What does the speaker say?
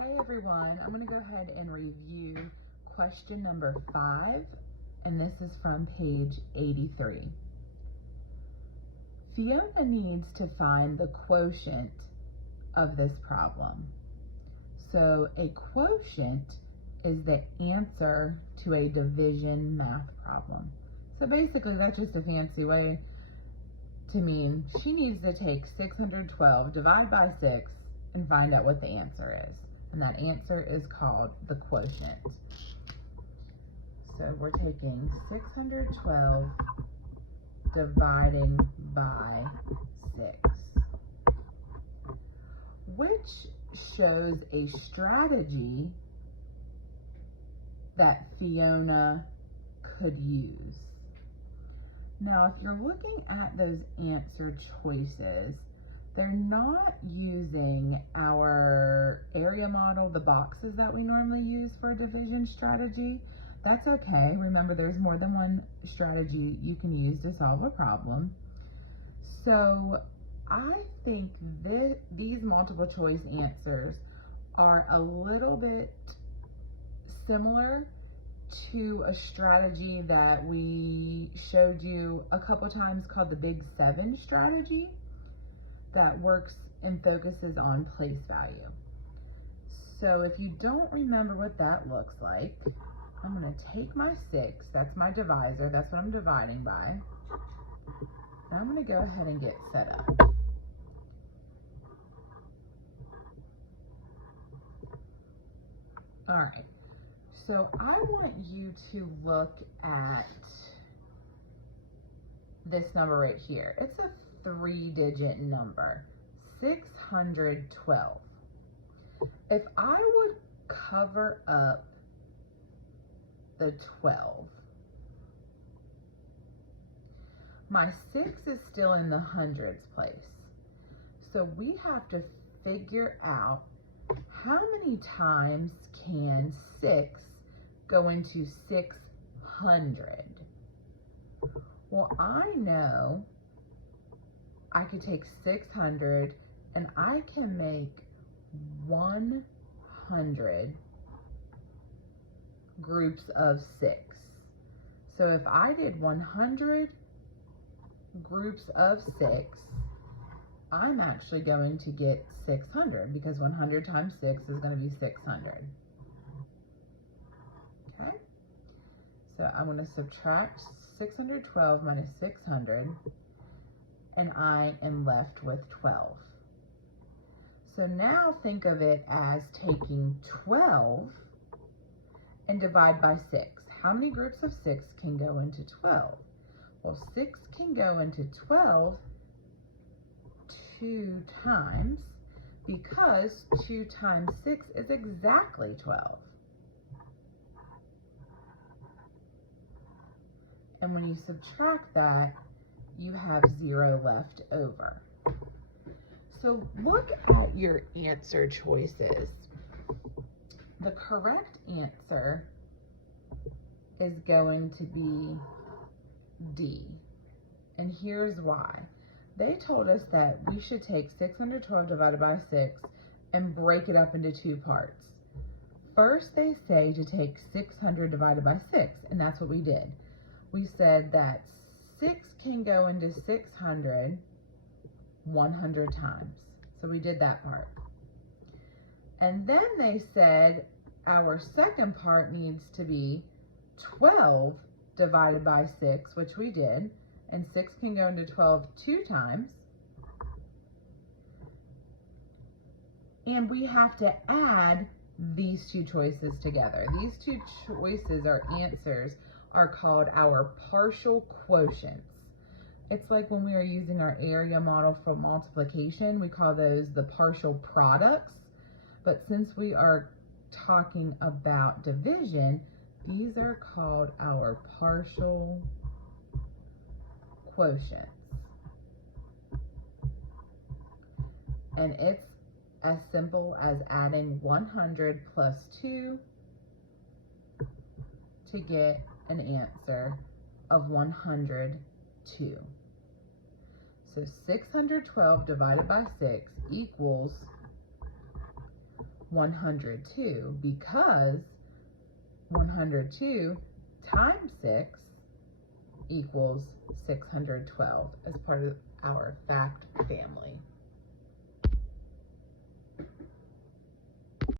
Hey everyone, I'm going to go ahead and review question number 5, and this is from page 83. Fiona needs to find the quotient of this problem. So a quotient is the answer to a division math problem. So basically that's just a fancy way to mean she needs to take 612, divide by 6, and find out what the answer is. And that answer is called the quotient. So we're taking 612 dividing by 6, which shows a strategy that Fiona could use. Now, if you're looking at those answer choices, they're not using our area model, the boxes that we normally use for a division strategy. That's okay. Remember, there's more than one strategy you can use to solve a problem. So I think these multiple choice answers are a little bit similar to a strategy that we showed you a couple times called the Big 7 strategy that works and focuses on place value. So if you don't remember what that looks like, I'm going to take my 6, that's my divisor, that's what I'm dividing by, and I'm going to go ahead and get set up. All right, so I want you to look at this number right here. It's a 3-digit number, 612. If I would cover up the 12, my 6 is still in the hundreds place. So we have to figure out how many times can 6 go into 600? Well, I know I could take 600 and I can make 100 groups of 6. So if I did 100 groups of 6, I'm actually going to get 600 because 100 times 6 is going to be 600. Okay? So I'm going to subtract 612 minus 600, and I am left with 12. So now think of it as taking 12 and divide by 6. How many groups of 6 can go into 12? Well, 6 can go into 12 2 times because 2 times 6 is exactly 12. And when you subtract that, you have 0 left over. So look at your answer choices. The correct answer is going to be D. And here's why. They told us that we should take 612 divided by 6 and break it up into 2 parts. First, they say to take 600 divided by 6, and that's what we did. We said that 6 can go into 600 100 times. So we did that part. And then they said our second part needs to be 12 divided by 6, which we did. And 6 can go into 12 2 times. And we have to add these 2 choices together. These 2 choices, our answers, are called our partial quotients. It's like when we are using our area model for multiplication, we call those the partial products. But since we are talking about division, these are called our partial quotients. And it's as simple as adding 100 plus 2 to get an answer of 102. So 612 divided by 6 equals 102 because 102 times 6 equals 612 as part of our fact family.